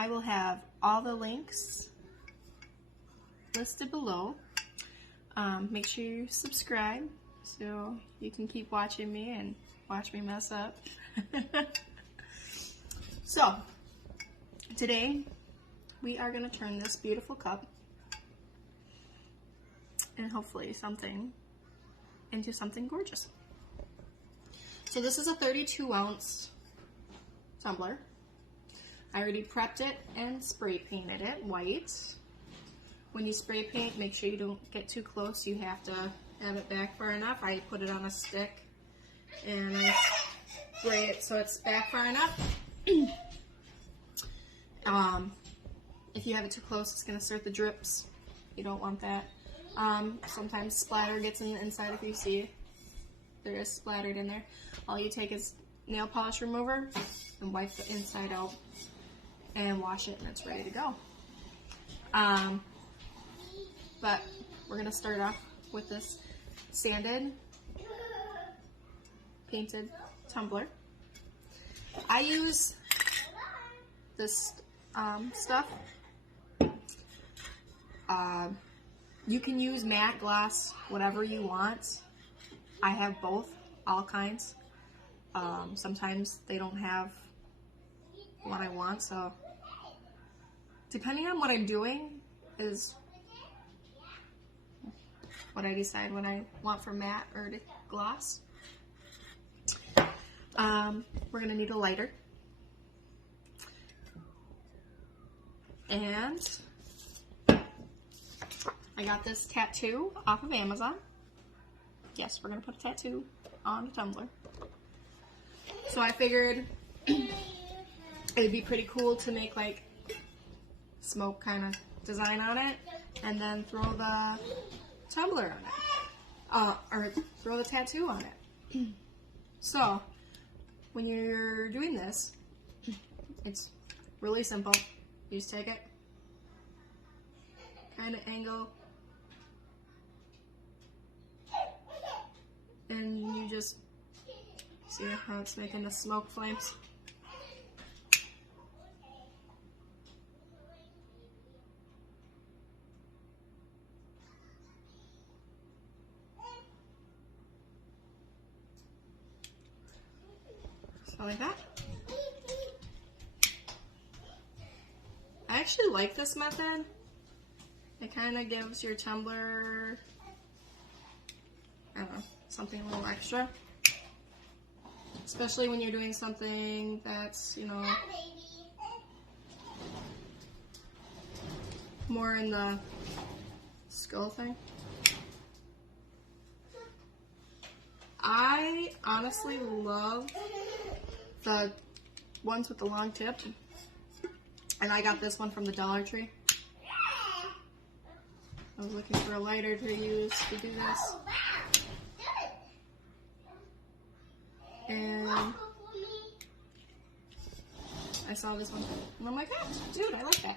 I will have all the links listed below. Make sure you subscribe so you can keep watching me and watch me mess up. So, today we are going to turn this beautiful cup and hopefully something into something gorgeous. So this is a 32-ounce tumbler. I already prepped it and spray painted it white. When you spray paint, make sure you don't get too close. You have to have it back far enough. I put it on a stick and I spray it so it's back far enough. If you have it too close, it's going to start the drips. You don't want that. Sometimes splatter gets in the inside if you see there is splattered in there. All you take is nail polish remover and wipe the inside out and wash it and it's ready to go. But we're going to start off with this sanded, painted tumbler. I use this stuff. You can use matte gloss, whatever you want. I have both, all kinds. Sometimes they don't have what I want, so depending on what I'm doing is what I decide what I want for matte or gloss. We're gonna need a lighter. And I got this tattoo off of Amazon. Yes, we're gonna put a tattoo on the tumbler. So I figured it'd be pretty cool to make like smoke kind of design on it and then throw the tumbler on it. Or throw the tattoo on it. So when you're doing this, it's really simple. You just take it, kind of angle, and you just see how it's making the smoke flames. So like that. I actually like this method. It kind of gives your tumbler, I don't know, something a little extra. Especially when you're doing something that's, you know, more in the skull thing. I honestly love the ones with the long tip. And I got this one from the Dollar Tree. I was looking for a lighter to use to do this. And I saw this one and I'm like, oh, dude, I like that.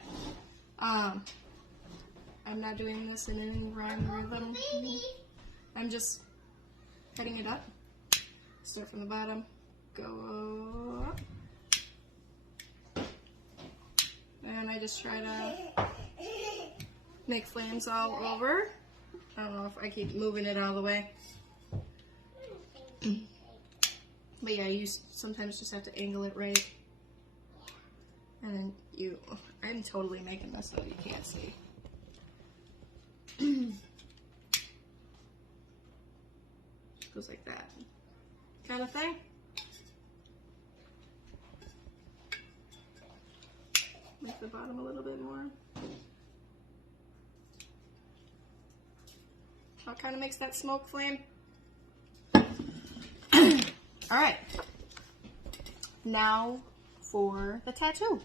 I'm not doing this in any rhyme or rhythm. I'm just cutting it up. Start from the bottom, go up. And I just try to make flames all over. I don't know if I keep moving it all the way. But yeah, you sometimes just have to angle it right. And then I'm totally making this so you can't see. Goes like that. Kind of thing. Make the bottom a little bit more. That kind of makes that smoke flame. Alright. Now for the tattoo.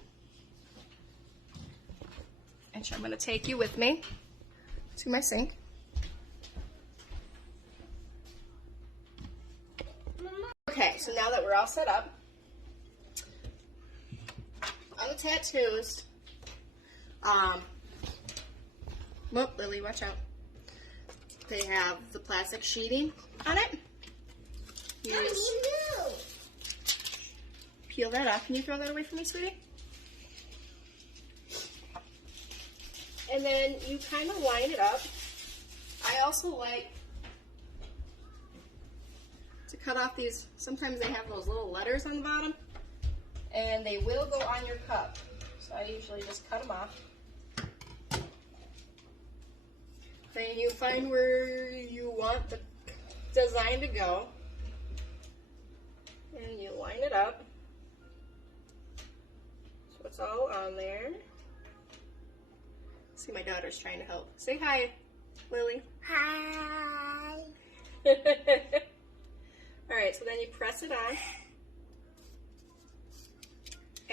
And so I'm going to take you with me to my sink. Okay, so now that we're all set up, on the tattoos, whoop, Lily, watch out. They have the plastic sheeting on it. You just peel that off. Can you throw that away from me, sweetie? And then you kind of line it up. I also like to cut off these, sometimes they have those little letters on the bottom, and they will go on your cup. So I usually just cut them off. Then you find where you want the design to go, and you line it up so it's all on there. See, my daughter's trying to help. Say hi, Lily. Hi. Alright, so then you press it on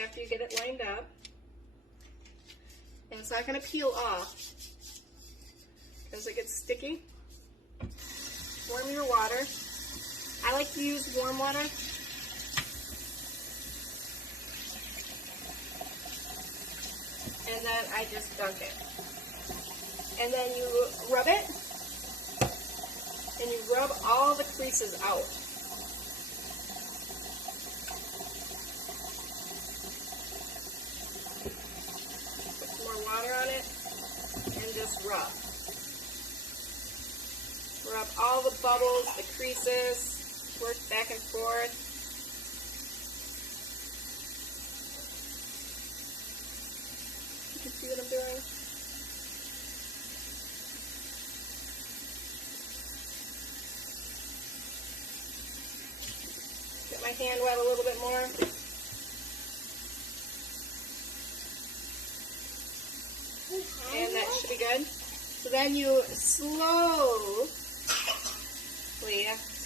after you get it lined up. And it's not going to peel off because it gets sticky. Warm your water. I like to use warm water. And then I just dunk it. And then you rub it, and you rub all the creases out. Put some more water on it, and just rub. Rub all the bubbles, the creases, work back and forth. You can see what I'm doing. Get my hand wet a little bit more. And that should be good. So then you slowly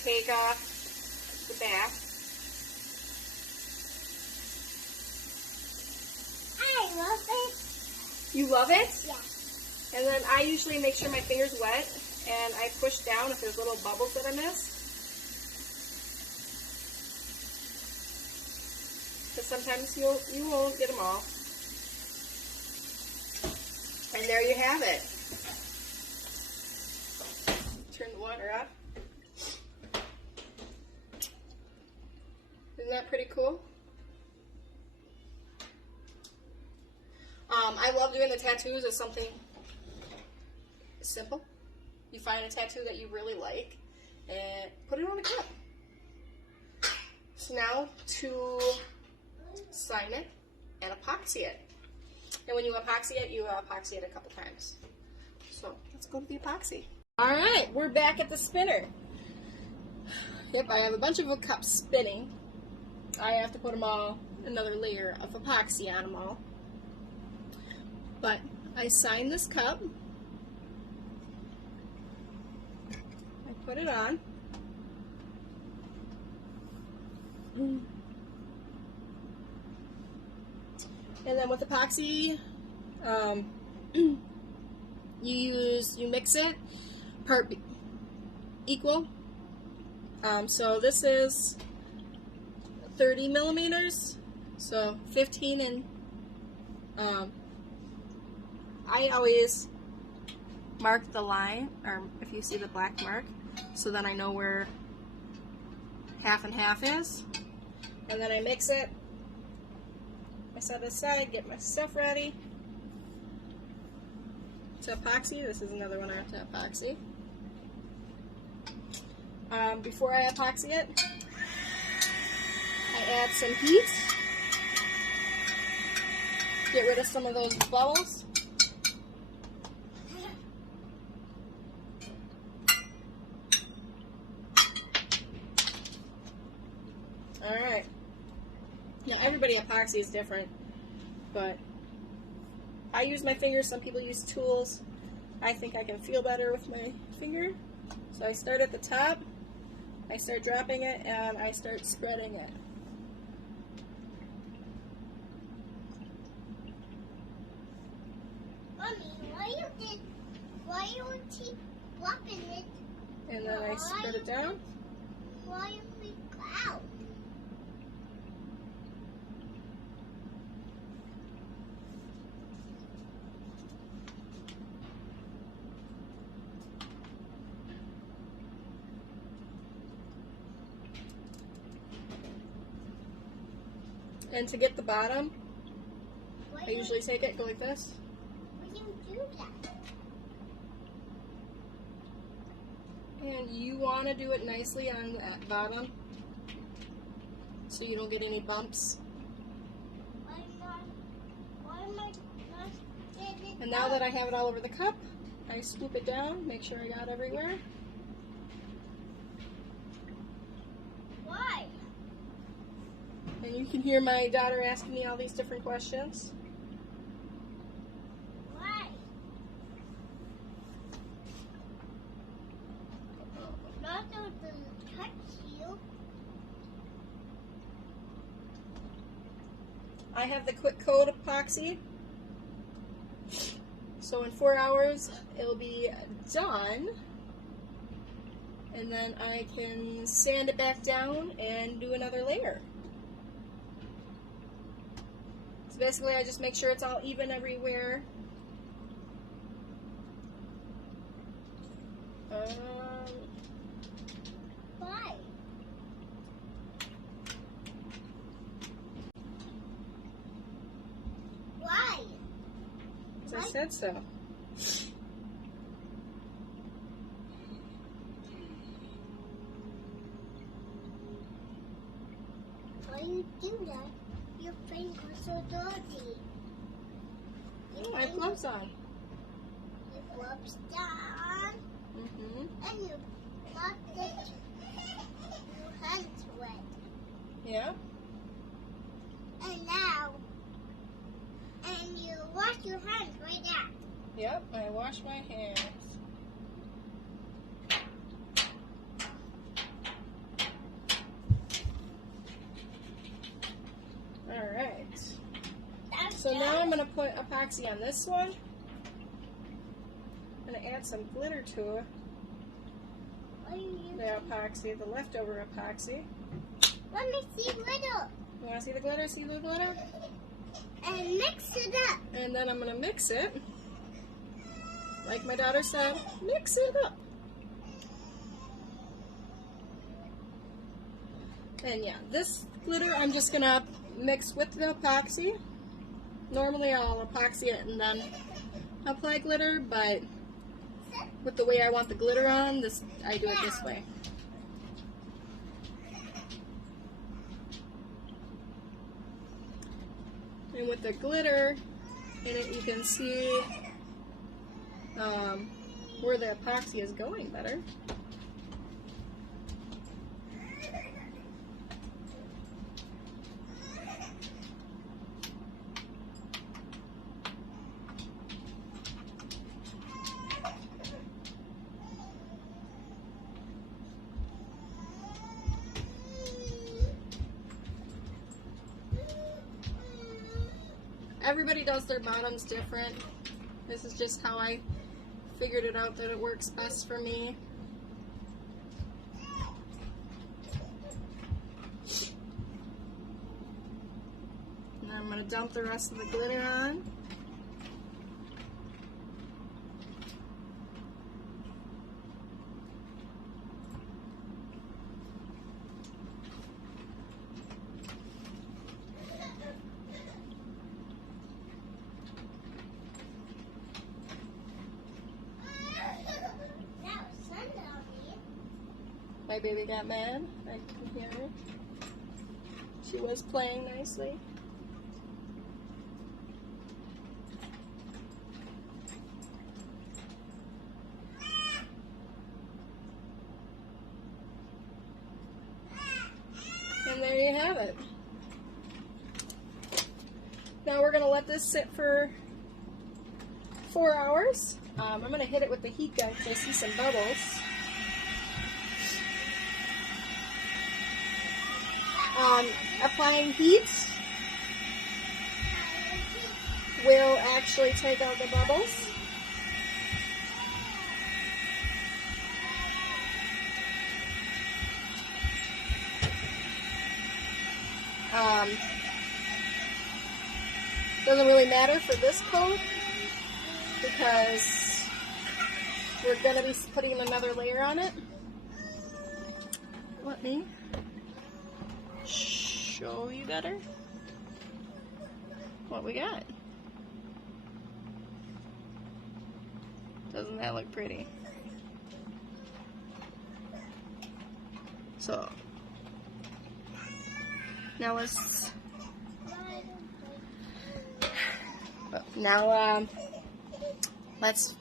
take off the back. I love it. You love it? Yeah. And then I usually make sure my finger's wet and I push down if there's little bubbles that I miss. Because sometimes you won't get them all. And there you have it. Turn the water off. Isn't that pretty cool? I love doing the tattoos as something simple. You find a tattoo that you really like and put it on a cup. So now to sign it and epoxy it. And when you epoxy it, you epoxy it a couple times. So let's go to the epoxy. Alright, we're back at the spinner. Yep, I have a bunch of cups spinning. I have to put them all, another layer of epoxy on them all. But I sign this cup. I put it on. And then with epoxy, you mix it part equal. So this is 30 millimeters, so 15 and I always mark the line, or if you see the black mark, so then I know where half and half is. And then I mix it. I set it aside, get my stuff ready to epoxy. This is another one I have to epoxy. Before I epoxy it, I add some heat. Get rid of some of those bubbles. Alright. Now everybody epoxy is different, but I use my fingers. Some people use tools. I think I can feel better with my finger. So I start at the top, I start dropping it, and I start spreading it. Mommy, why you keep whopping it? And then I spread it down. Why you freak out? And to get the bottom, I usually take it, go like this. What you do that? And you want to do it nicely on that bottom so you don't get any bumps. Why am I not getting it And now that I have it all over the cup, I scoop it down, make sure I got everywhere. Why? And you can hear my daughter asking me all these different questions. Why? Not so it doesn't touch you. I have the quick coat epoxy. So in 4 hours it'll be done. And then I can sand it back down and do another layer. So basically I just make sure it's all even everywhere. Why? Why? As I said so. Why you do that? Your fingers so dirty. Oh, I have gloves on. Your gloves down, and you not get your hands wet. Yeah. And now, and you wash your hands right now. Yep, I wash my hands. Alright. So now I'm going to put epoxy on this one. I'm going to add some glitter to it. What are you using? The epoxy, the leftover epoxy. Let me see little. You want to see the glitter? See the glitter? And mix it up. And then I'm going to mix it. Like my daughter said, mix it up. And yeah, this glitter I'm just going to mix with the epoxy. Normally I'll epoxy it and then apply glitter, but with the way I want the glitter on, I do it this way. And with the glitter in it, you can see where the epoxy is going better. Everybody does their bottoms different. This is just how I figured it out that it works best for me. And I'm going to dump the rest of the glitter on. My baby got mad. I can hear her. She was playing nicely. And there you have it. Now we're going to let this sit for 4 hours. I'm going to hit it with the heat gun because I see some bubbles. Applying heat will actually take out the bubbles. Doesn't really matter for this coat because we're going to be putting another layer on it. Let me show you better what we got. Doesn't that look pretty? So now let's let's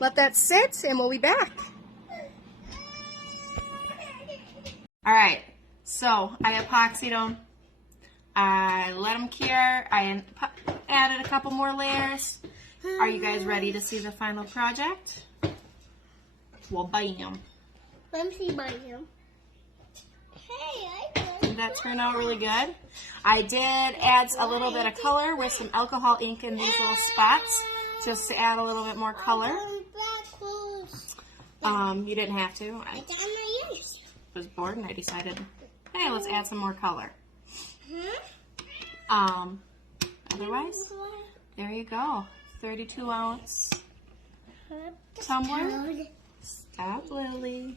let that sit and we'll be back. Alright, so I epoxied them. I let them cure. I added a couple more layers. Are you guys ready to see the final project? Well, bam. Let me see bam. Hey, Did that turn out really good? I did add a little bit of color with some alcohol ink in these little spots, just to add a little bit more color. You didn't have to. I was bored and I decided, hey, let's add some more color. Otherwise, there you go. 32 ounce tumbler. Stop, Lily.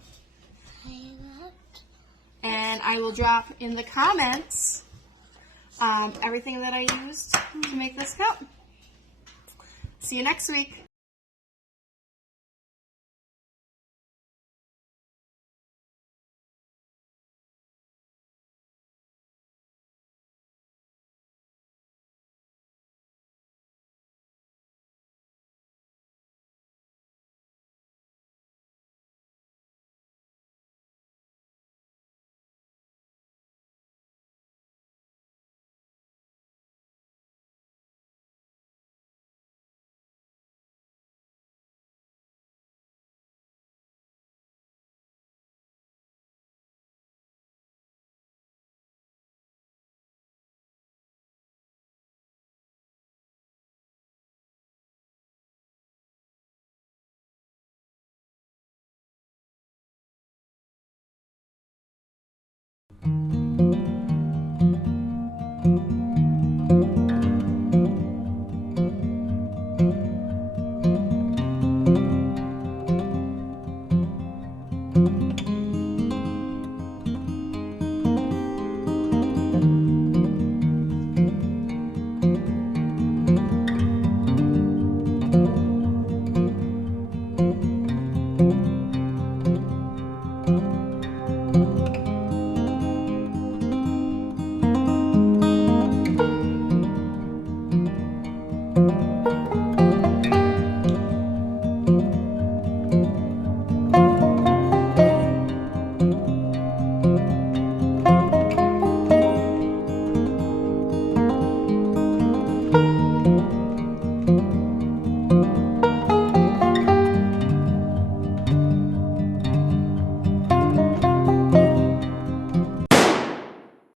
And I will drop in the comments everything that I used to make this cup. See you next week.